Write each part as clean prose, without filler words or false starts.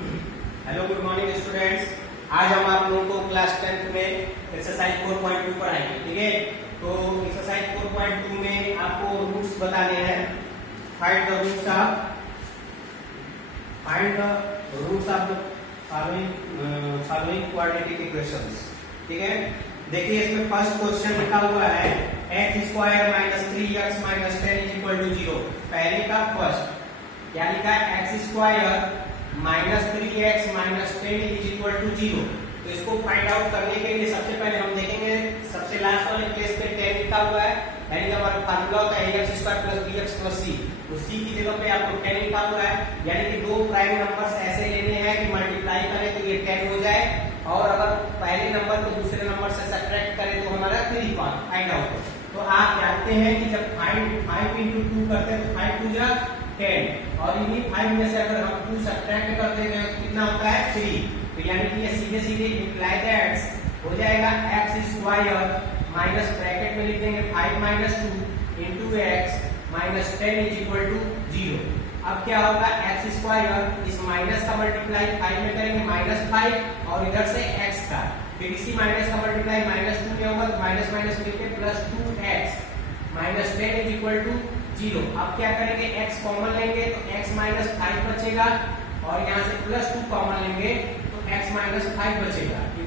Hello good morning students. आज हम आप लोगों को क्लास 10th में एक्सरसाइज 4.2 पढ़ाएंगे। ठीक है, तो एक्सरसाइज 4.2 में आपको रूट्स बताने हैं। Find the roots of following quadratic equations. ठीक है, देखिए इसमें फर्स्ट क्वेश्चन लिखा हुआ है x² - 3x - 10 = 0। पहले का फर्स्ट क्या लिखा है, x² -3x - 10 = 0। तो इसको फाइंड आउट करने के लिए सबसे पहले हम देखेंगे सबसे लास्ट वाले प्लेस पे 10 लिखा हुआ है, यानी कि हमारा फार्मूला होता है ax² + bx + c। तो c की जगह पे आपको 10 लिखा हुआ है, यानी कि दो प्राइम नंबर्स ऐसे लेने हैं कि मल्टीप्लाई करें तो ये 10 हो जाए, और अगर पहले नंबर को दूसरे नंबर से सब्ट्रैक्ट करें तो हमारा 3 फाइंड आउट हो। तो आप जानते हैं कि जब 5 × 2 करते हैं तो 5 × 2 = 10, और इन्हीं 5 में से अगर हम 2 सब्ट्रैक्ट कर देंगे तो कितना होता है 3। तो यानी कि ये सीधे सीधे इम्प्लाई दैट हो जाएगा x² माइनस ब्रैकेट में लिख देंगे 5 - 2 × x - 10 = 0। अब क्या होगा, x² इस माइनस का मल्टीप्लाई 5 में करेंगे -5, और इधर से x का, फिर इसी माइनस का मल्टीप्लाई -2 में होगा तो माइनस माइनस मिलके +2x - 10 = 0। अब क्या करेंगे, x कॉमन लेंगे तो x - 5 बचेगा, और यहाँ से +2 कॉमन लेंगे तो x - 5 बचेगा =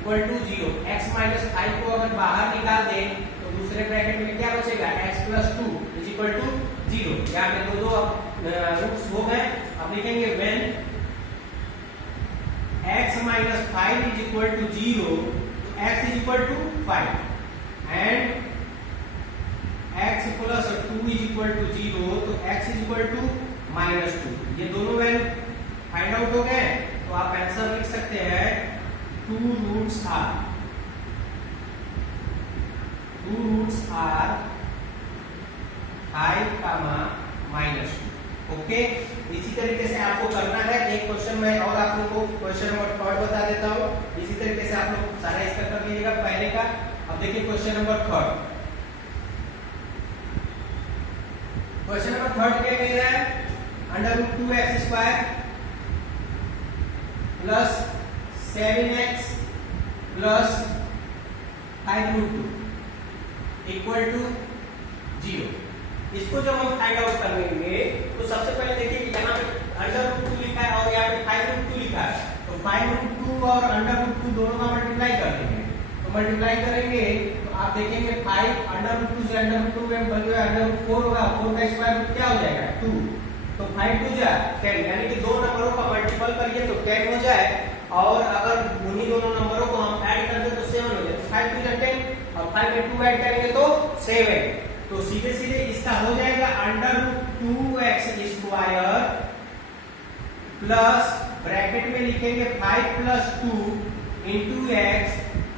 0। x - 5 को अगर बाहर निकाल दें तो दूसरे ब्रैकेट में क्या बचेगा, x + 2 = 0। यहाँ पे दो रूट्स हो गए। अब लिखेंगे when x - 5 = 0 तो x = 5 and x + 2 = 0 तो x = -2। ये दोनों वैल्यू फाइंड आउट हो गए, तो आप आंसर लिख सकते हैं 2 रूट्स आर 5, -2। ओके, इसी तरीके से आपको करना है। एक क्वेश्चन में और आप लोगों को क्वेश्चन नंबर 3 बता देता हूँ, इसी तरीके से आप लोग सारा इसका कर लीजिएगा पहले का। अब देखिए क्वेश्चन नंबर 3। क्वेश्चन नंबर 3 क्या कह रहा है, √2x² + 7x + 5√2 = 0। इसको जब हम फाइंड आउट करेंगे तो सबसे पहले देखिए यहाँ पे √2 लिखा है और यहाँ पे 5√2 लिखा है, तो 5√2 और √2 दोनों का मल्टीप्लाई कर देंगे। तो मल्टीप्लाई करेंगे तो आप देखेंगे 5 √2 से √2 में बन गया √4 होगा, 4 का स्क्वायर रूट क्या हो जाएगा 2। तो 5 × 2 = 10, यानी कि दो नंबरों का मल्टीपल करिए तो 10 हो जाए, और अगर उन्हीं दोनों नंबरों को हम ऐड कर दें तो 7 हो जाए। 5 × 2 = 10 और 5 में 2 ऐड करेंगे तो 7। तो सीधे सीधे इसका हो जाएगा √2x² प्लस ब्रैकेट में लिखेंगे 5 + 2 × x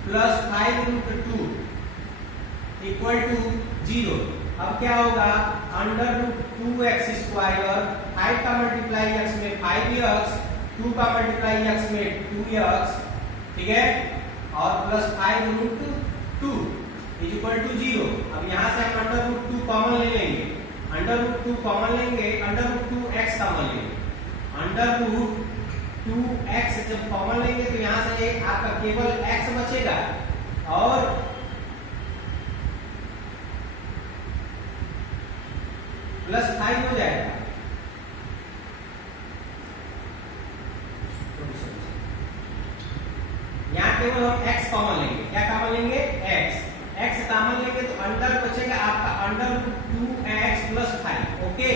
+ 5√2 = 0। अब क्या होगा, √2x², 5 का मल्टीप्लाई x में 5x, 2 का मल्टीप्लाई x में 2x, ठीक है, और प्लस 5√2 = 0। अब यहाँ से हम √2 कॉमन ले लेंगे, √2 कॉमन लेंगे, √2x कॉमन लेंगे। √2x जब कॉमन लेंगे तो यहाँ से आपका केवल x बचेगा, और +5 हो जाएगा। यहाँ केवल हम x कॉमन लेंगे, क्या कॉमन लेंगे, x कॉमन लेंगे तो अंडर बचेगा आपका √2x + 5। ओके,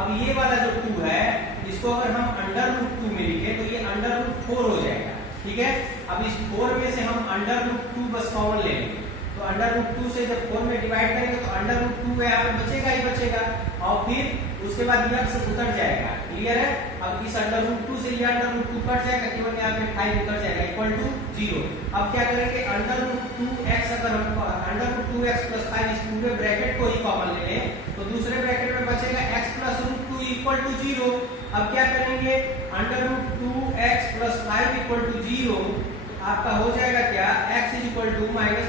अब ये वाला जो 2 है इसको अगर हम √2 में लिखें तो ये √4 हो जाएगा। ठीक है, अब इस 4 में से हम √2 बस कॉमन लेंगे, तो √2 से जब 4 में डिवाइड करेंगे तो √2 यहाँ पे बचेगा ही बचेगा, और फिर उसके बाद x उतर जाएगा। क्लियर है, अब इस √2 से ये √2 कट जाएगा, केवल यहाँ पे 5 उतर जाएगा = 0। अब क्या करेंगे, √2x अगर हम √2x + 5 इस पूरे ब्रैकेट को ही कॉमन ले लें तो दूसरे ब्रैकेट में बचेगा x + √2 = 0। अब क्या करेंगे, √2x + 5 = 0, तो आपका हो जाएगा क्या, x =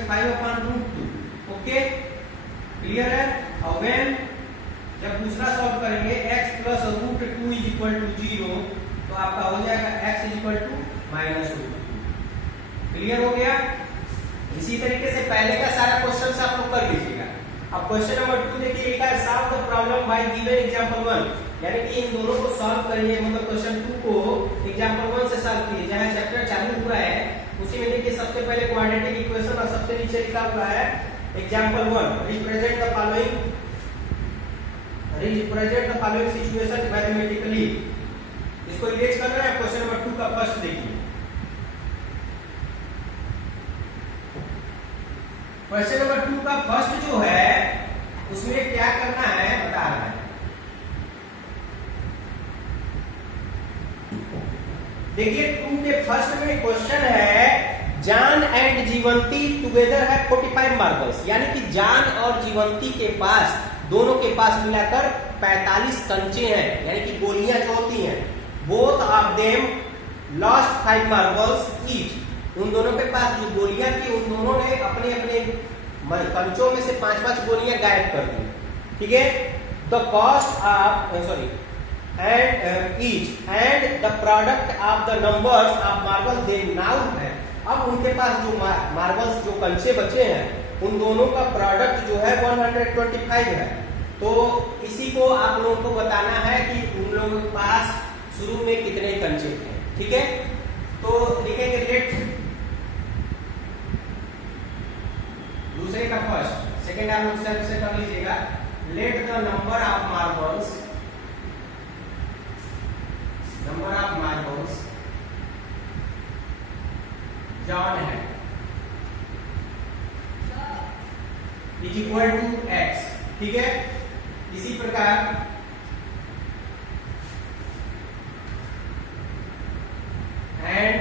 -5/√2। ओके, क्लियर है। और when जब दूसरा सॉल्व करेंगे x + √2 = 0, तो तो आपका हो जाएगा x इक्वल टू -√2। क्लियर हो गया। इसी तरीके से पहले का सारा क्वेश्चन आप लोग कर लीजिएगा। अब क्वेश्चन नंबर 2 देखिए, लिखा है solve the problem bye given example 1, यानी कि इन दोनों को सॉल्व करिए, मतलब क्वेश्चन 2 को एग्जांपल 1 से सॉल्व कीजिए। जहां चैप्टर चालू हुआ है उसी में देखिए सबसे पहले क्वाड्रेटिक इक्वेशन और सबसे नीचे लिखा हुआ है example 1, represent the following situation mathematically. इसको इरेज कर रहे हैं। क्वेश्चन नंबर 2 का फर्स्ट देखिए। क्वेश्चन नंबर 2 का फर्स्ट जो है उसमें क्या करना है बता रहा है। देखिए 2 के फर्स्ट में क्वेश्चन है जान एंड जीवंती टुगेदर है 45 मार्बल्स, यानी कि जान और जीवंती के पास, दोनों के पास मिलाकर 45 कंचे हैं, यानी कि गोलियां जो होती हैं। Both of them lost 5 marbles each, उन दोनों के पास जो गोलियां थी उन दोनों ने अपने अपने कंचों में से 5-5 गोलियां गायब कर दी। ठीक है। The cost of and each and the product of the numbers of marble they now है। अब उनके पास जो मार्बल्स जो कंचे बचे हैं उन दोनों का प्रोडक्ट जो है 125 है। तो इसी को आप लोगों को बताना है कि उन लोगों के पास शुरू में कितने कंचे थे। ठीक है। तो लिखेंगे लेट, दूसरे का फर्स्ट, सेकेंड आप लोग सेल्फ से कर लीजिएगा। Let the number of marbles John है इज इक्वल टू x। ठीक है। इसी प्रकार and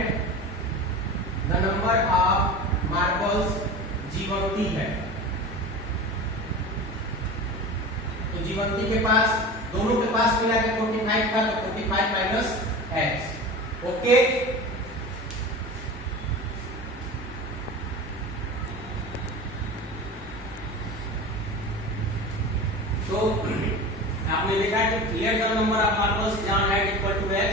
the number of marbles Jivanti है, तो जीवंती के पास, दोनों के पास मिला के 45 था, तो 45 माइनस x। ओके। तो आपने देखा कि clear the number of marbles John had equal to x,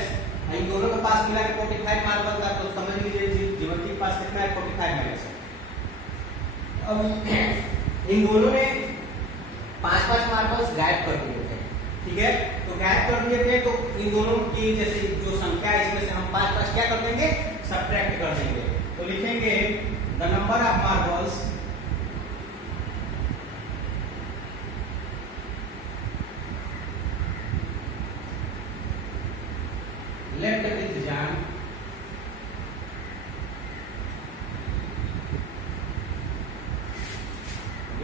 इन दोनों के पास मिला के 45 मार्बल था, तो समझ लीजिए जीवंती के पास कितना है 45 माइनस। अब इन दोनों ने 5-5 मार्बल्स गायब कर दिए थे। ठीक है। तो गायब कर दिए थे, तो इन दोनों की जैसे जो संख्या है इसमें से हम 5-5 क्या कर देंगे, सब्ट्रैक्ट कर देंगे। तो लिखेंगे the number of marbles left with John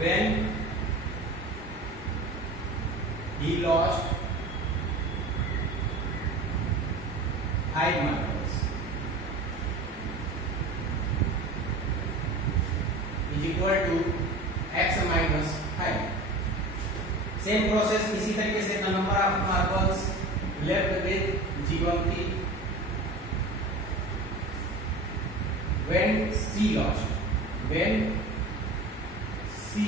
when he lost 5 marbles is equal to x minus 5। Same process इसी तरीके से the number of marbles left with Jivanti when C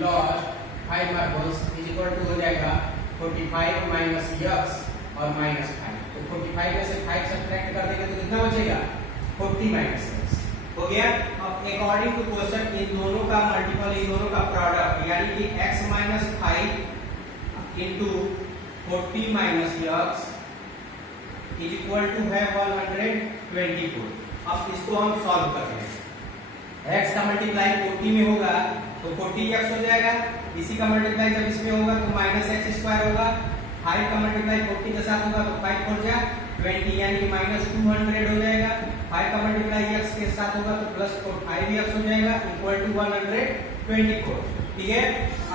lost 5 marbles is equal to हो जाएगा 45 minus x और minus 5। तो 45 में से 5 subtract कर देंगे तो कितना बचेगा 40 माइनस x हो गया। अब अकॉर्डिंग टू क्वेश्चन इन दोनों का मल्टीपल, इन दोनों का प्रोडक्ट, यानी कि x minus 5 into 40 minus x is equal to है 124। अब इसको हम सॉल्व कर रहे हैं। x का मल्टीप्लाई 40 में होगा तो 40x हो जाएगा, इसी का मल्टीप्लाई जब इसमें होगा तो माइनस एक्स स्क्वायर होगा। 5 का मल्टीप्लाई 40 के साथ होगा तो 5 4 जा 20, यानी कि माइनस 200 हो जाएगा। 5 का मल्टीप्लाई x के साथ होगा तो प्लस 5x हो जाएगा इक्वल टू 124। ठीक है।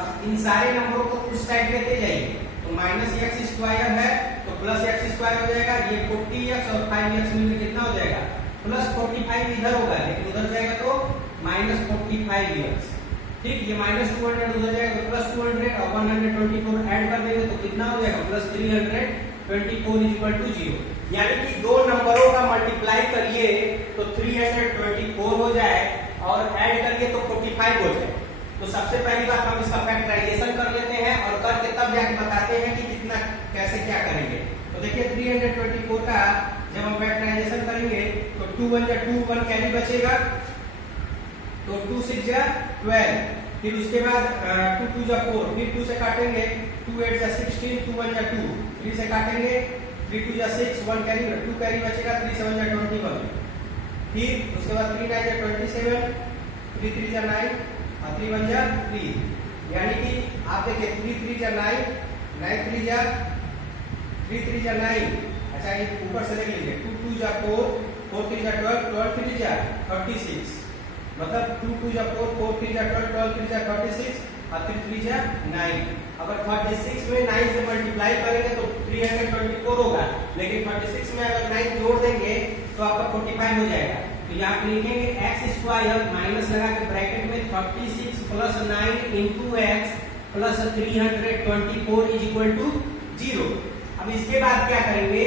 अब इन सारे नंबरों को उस साइड लेते जाइए, तो माइनस एक्स स्क्वायर है तो प्लस एक्स स्क्वायर हो जाएगा। ये 40x और 5x मिलकर कितना हो जाएगा प्लस 45 इधर होगा, लेकिन उधर जाएगा तो माइनस 45x। ठीक। ये माइनस 200 उधर जाएगा तो प्लस 200 और 124 ऐड कर देंगे तो कितना हो जाएगा प्लस 324 इक्वल टू 0। यानी कि दो नंबरों का मल्टीप्लाई करिए तो 324 हो जाए और ऐड करिए तो 45 हो जाए। तो सबसे पहली बात हम इसका फैक्टराइजेशन कर लेते हैं और करके तब जाके बताते हैं कि कितना कैसे क्या करेंगे। तो देखिए 324 का जब हम फैक्टराइजेशन करेंगे तो 2 1 जा 2 1 कैरी बचेगा, तो 2 6 जा 12, फिर उसके बाद 2 2 जा 4, फिर 2 से काटेंगे 2 8 जा 16, 2 1 जा 2, 3 से काटेंगे 3 2 जा 6, 1 कैरी 2 कैरी बचेगा, 3 7 जा 21, फिर उसके बाद 3 9 जा 27, 3 3 जा 9 और 3 1 जा 3, यानी कि आप देखिए 3 3 जा 9, 9 3 जा 9, अच्छा ये ऊपर से देख लीजिए 2 2 जा 4, 4 3 जा 12, 12 3 जा 36, मतलब 2 2 जा 4, 4 3 जा 12, 12 3 जा 36 और 3 3 जा 9। अगर 36 में 9 से मल्टीप्लाई करेंगे तो 324 होगा, लेकिन 36 में अगर 9 जोड़ देंगे तो आपका 45 हो जाएगा। तो यहाँ पे लिखेंगे एक्स स्क्वायर माइनस लगा के ब्रैकेट में 36 plus 9 into x plus 324 is equal to 0। अब इसके बाद क्या करेंगे,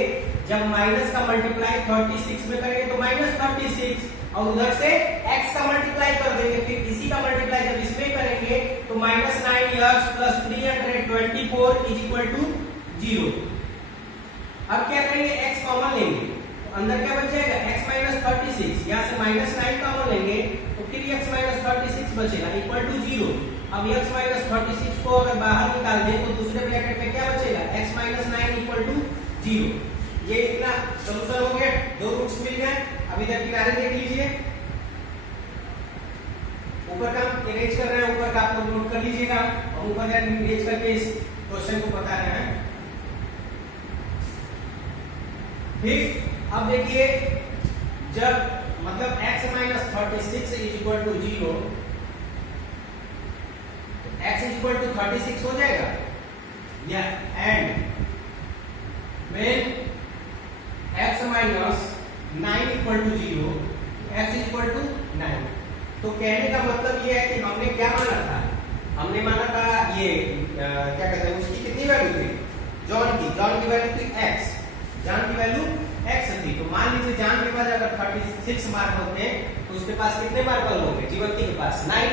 जब माइनस का मल्टीप्लाई 36 में करेंगे तो माइनस 36 और उधर से x का मल्टीप्लाई कर देंगे, फिर इसी का मल्टीप्लाई जब इसमें करेंगे तो minus 9x plus 324 is equal to 0। अब क्या करेंगे, x कॉमन लेंगे तो अंदर क्या बच जाएगा x माइनस 36, यहाँ से माइनस 9 कॉमन लेंगे तो फिर x माइनस 36 बचेगा इक्वल टू 0। अब x माइनस 36 को अगर बाहर निकाल दें तो दूसरे ब्रैकेट में क्या बचेगा, x माइनस 9 इक्वल टू 0। ये इतना सॉल्यूशन हो गया, दो रूट्स मिल गए। अब इधर किनारे देख लीजिए, ऊपर का हम इरेज कर रहे हैं, ऊपर का आप लोग नोट कर लीजिएगा और ऊपर का इरेज करके इस क्वेश्चन को बता रहे हैं। ठीक, अब देखिए जब मतलब x minus 36 is equal to 0, x is equal to 36 हो जाएगा या and when x minus 9 equal to 0, x equal to 9। तो कहने का मतलब ये है कि हमने क्या माना था, हमने माना था ये क्या कहते हैं, उसकी कितनी वैल्यू थी, जॉन की वैल्यू थी x, जॉन की वैल्यू x थी। तो मान लीजिए जॉन के पास अगर 36 मार्क होते हैं तो उसके पास कितने मार्बल होंगे, जीवंती के पास 9,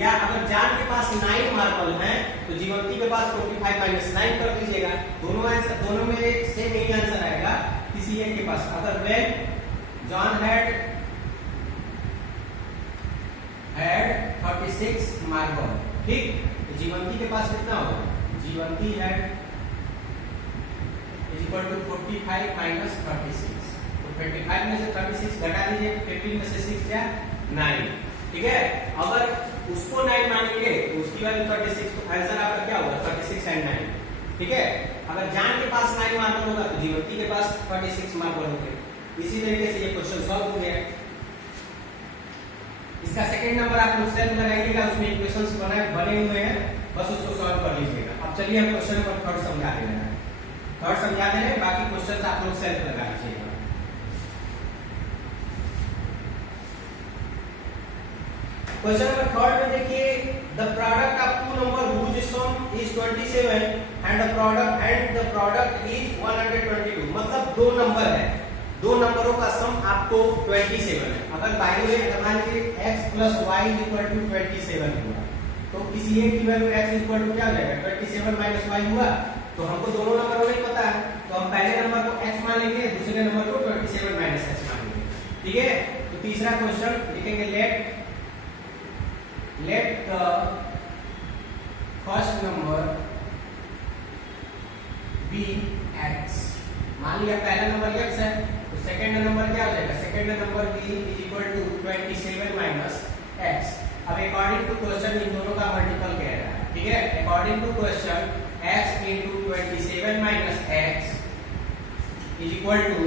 या अगर जॉन के पास 9 मार्बल हैं तो जीवंती के पास 45 माइनस 9 कर दीजिएगा। दोनों में सेम यही आंसर आएगा किसी एक के पास। अगर when John had 36 मार्बल, ठीक, तो जीवंती के पास कितना होगा, Jivanti had is equal to 45 minus 36, तो 55 में से 36 घटा दीजिए, 15 में से 6 जा 9, ठीक है। अगर उसको 9 मानेंगे तो उसकी वैल्यू 36, तो आंसर आपका क्या होगा 36 एंड 9, ठीक है। अगर जान के पास 9 मार्बल होगा तो जीवंती के पास 46 मार्बल होंगे। इसी तरीके से ये क्वेश्चन सॉल्व हो गया। इसका सेकंड नंबर आप लोग सेल्फ लगाइएगा, उसमें इक्वेशंस बने हुए हैं, बस उसको सॉल्व कर लीजिएगा। अब चलिए हम क्वेश्चन नंबर थर्ड समझा दे रहे हैं, थर्ड समझा दे रहे हैं, बाकी क्वेश्चंस आप लोग सेल्फ लगा लीजिएगा। क्वेश्चन नंबर थर्ड में देखिए, the product of two number whose sum is 27 and the product is 122, मतलब दो नंबर है, दो नंबरों का सम आपको 27 है। अगर बाई वे मान लीजिए x plus y equal to 27 हुआ तो किसी एक की वैल्यू x इक्वल टू क्या हो जाएगा 27 माइनस वाई हुआ। तो हमको दोनों नंबरों नहीं पता है तो हम पहले नंबर को x मान लेंगे, दूसरे नंबर को 27 माइनस x मान लेंगे, ठीक है। तो तीसरा क्वेश्चन लिखेंगे, let the first number be x। मान लिया पहला नंबर x है तो सेकंड नंबर क्या हो जाएगा, second number b is equal to 27 minus x। अब अकॉर्डिंग टू क्वेश्चन इन दोनों का मल्टीपल कह रहा है, ठीक है। According to question x into 27 minus x is equal to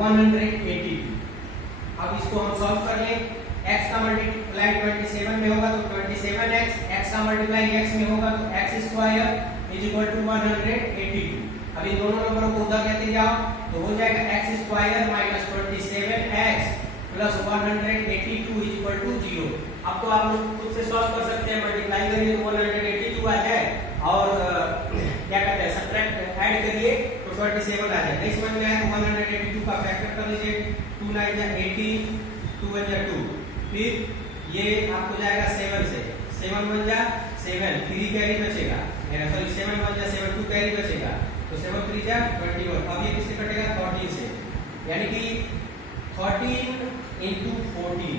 182। अब इसको हम सॉल्व कर लें, x का मल्टीप्लाई 27 में होगा तो 27x, x का मल्टीप्लाई x में होगा तो x square is equal to 182। अब इन दोनों नंबरों को उधर लेते जाओ तो हो जाएगा x square minus 27x plus 182 is equal to 0। अब तो आप लोग खुद से सॉल्व कर सकते हैं, मल्टीप्लाई करिए तो 182 आ जाए और क्या कहते हैं सब्ट्रैक्ट ऐड करिए तो 27 आ जाए। नहीं समझ में आया तो 182 का फैक्टर कर लीजिए, 2 9 जा 18, 2 1 जा 2, फिर ये आपको जाएगा 7 से, 7 1 जा 7, 3 कैरी बचेगा, सॉरी 7 1 जा 7, 2 कैरी बचेगा तो 7 3 जा 21। अब ये किससे कटेगा 14 यानी कि 13 इंटू 14,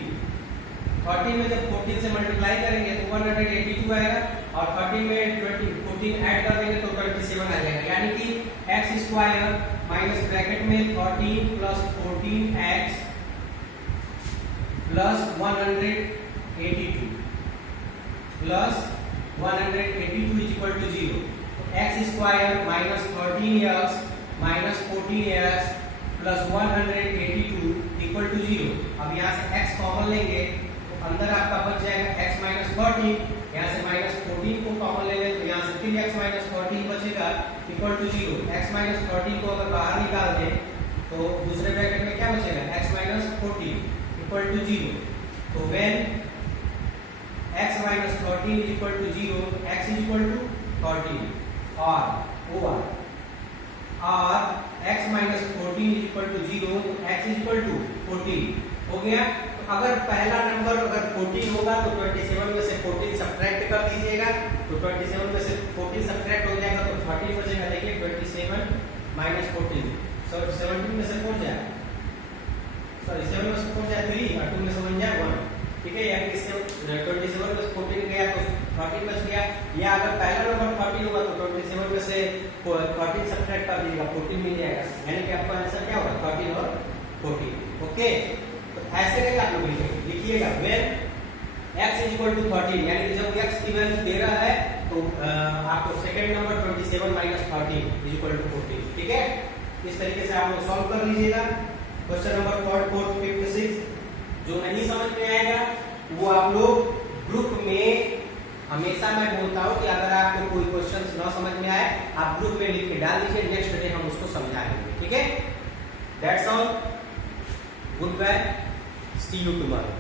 13 में जब 14 से मल्टीप्लाई करेंगे तो 182 आएगा, और 13 में 14 ऐड कर देंगे तो 27 आ जाएगा। यानी कि एक्स स्क्वायर माइनस ब्रैकेट में 13 plus 14x plus 182 plus 182 is equal to 0। X square minus 13x minus 14x plus 182 equal to 0। अब यहाँ से x कॉमन लेंगे तो अंदर आपका बच जाएगा x माइनस 14, यहाँ से माइनस 14 को कॉमन ले लें तो यहाँ से फिर x माइनस 14 बचेगा इक्वल टू 0। x माइनस 14 को अगर बाहर निकाल दें तो दूसरे ब्रैकेट में क्या बचेगा, x माइनस 14 इक्वल टू 0। तो when x minus 14 is equal to 0, x is equal to 13 और x minus 14 is equal to 0, x is equal to 14 हो गया। तो अगर पहला नंबर अगर 14 होगा तो 27 में से 14 सब्ट्रैक्ट कर दीजिएगा, तो 27 में से 14 सब्ट्रैक्ट हो जाएगा तो 13 बचेगा। देखिए 27 माइनस 14, सो 17 में से 4 जाए, सॉरी 7 में से 4 जाए 3 और 2 में से 1 जाए 1, ठीक है। यानी कि 27 में से 14 गया तो 13 बच गया। या अगर पहला नंबर 13 होगा तो 27 में से 13 सब्ट्रैक्ट कर दीजिएगा, 14 मिल जाएगा। यानी कि आपका आंसर क्या होगा, 13 और 14। ओके, तो ऐसे करके आप लोग लिखिएगा when x is equal to 13, यानी कि जब x की वैल्यू 13 है तो आपको second number 27 minus 13 is equal to 14, ठीक है। इस तरीके से आप लोग सॉल्व कर लीजिएगा। क्वेश्चन नंबर 3, 4, 5, 6 जो नहीं समझ में आएगा वो आप लोग ग्रुप में, हमेशा मैं बोलता हूँ कि अगर आपको कोई क्वेश्चन ना समझ में आए आप ग्रुप में लिख के डाल दीजिए, नेक्स्ट डे हम उसको समझाएंगे, ठीक है। That's all, good bye, see you tomorrow.